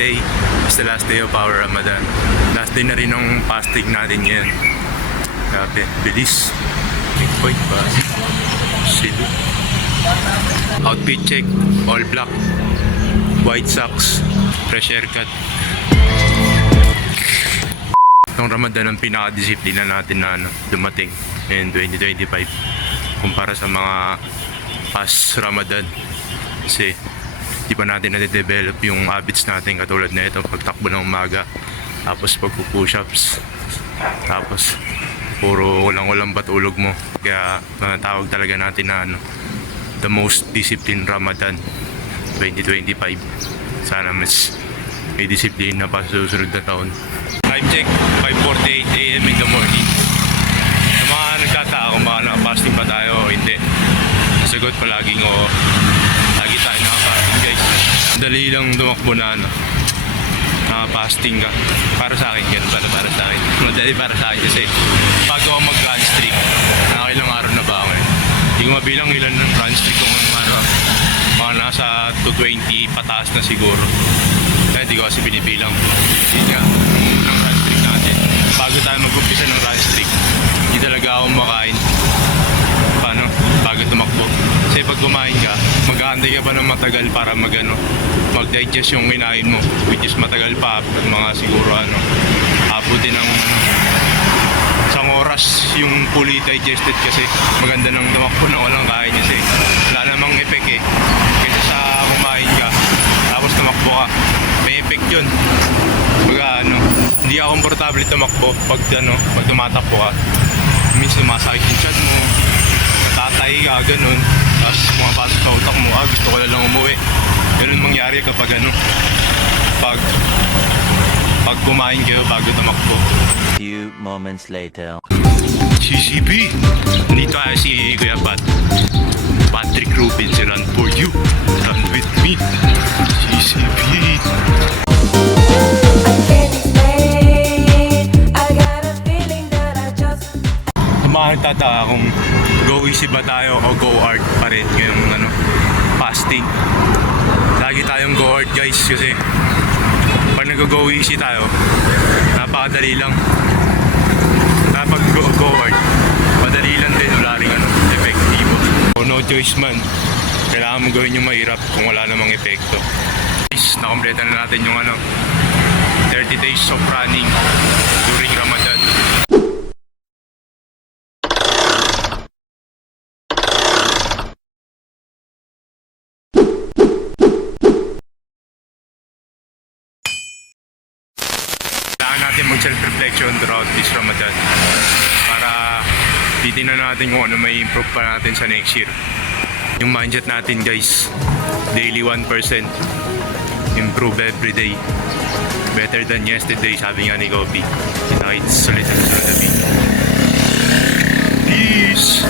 today is the last day of our Ramadan. Last day na rin ng fasting natin ngayon. Grabe, bilis. Big point ba? Silo. Outfit check, all black. White socks, fresh haircut. Itong Ramadan ang pinaka-disiplina natin na dumating in 2025 kumpara sa mga past Ramadan. Kasi di pa natin na-develop yung habits natin katulad na ito, pagtakbo ng umaga, tapos pagpo-push-ups, tapos puro walang patulog mo. Kaya tawag talaga natin na the most disciplined Ramadan 2025. Sana mas may disiplina pa sa susunod na taon. Time check, 5:48 AM in the morning. Sa mga nagtataka kung baka nakapasting pa tayo o hindi, sagot palaging oo. Lagi tayo nakapasting, guys. Dali lang tumakbo na nakapasting ka. Para sa akin, ganun pala para sa akin. Madali para sa akin kasi pag ako mag-run streak, nakailang araw na ba ako eh. Hindi ko mabilang ilan ng run streak ko ng araw. Mga nasa 220 pataas na siguro. Kaya hindi ko kasi binibilang. Hindi nga, ng run streak natin. Bago tayo mag-umpisa ng run streak, hindi talaga ako makain. Paano? Bago tumakbo. Kasi pag kumain ka, mag-aantay ka pa ng matagal para mag-digest yung kinain mo. Which is matagal pa, mga siguro abutin ng isang oras yung fully digested kasi maganda ng tumakbo na walang kain kasi wala namang effect eh. Kasi sa kumain ka, tapos tumakbo ka, may effect yun. Hindi ako komportable tumakbo pag tumatakbo ka. Minsan sumasakit yung chan mo, tatay ka, ganun. Tapos pumapasok sa utak mo, gusto ko na lang umuwi. Ganun mangyari kapag pag kumain kayo bago tumakbo. Few moments later. CCB! Nandito tayo si Kuya Pat. Patrick Rubin, si Run For You. Run with me. CCB! Mga nagtataka kung go easy ba tayo o go hard pa rin ngayong fasting. Lagi tayong go hard, guys, kasi pag nag-go easy tayo, napakadali lang. Kapag go hard, madali lang din, wala rin epektibo. So, no choice man, kailangan mo gawin yung mahirap kung wala namang epekto. Guys, nakompleta na natin yung 30 days of running during Ramadan. Natin mag-self-reflection throughout this Ramadan para titignan natin kung ano may improve pa natin sa next year. Yung mindset natin, guys, daily 1% improve every day, better than yesterday, sabi nga ni Kobe. It's ulit sa video. Peace!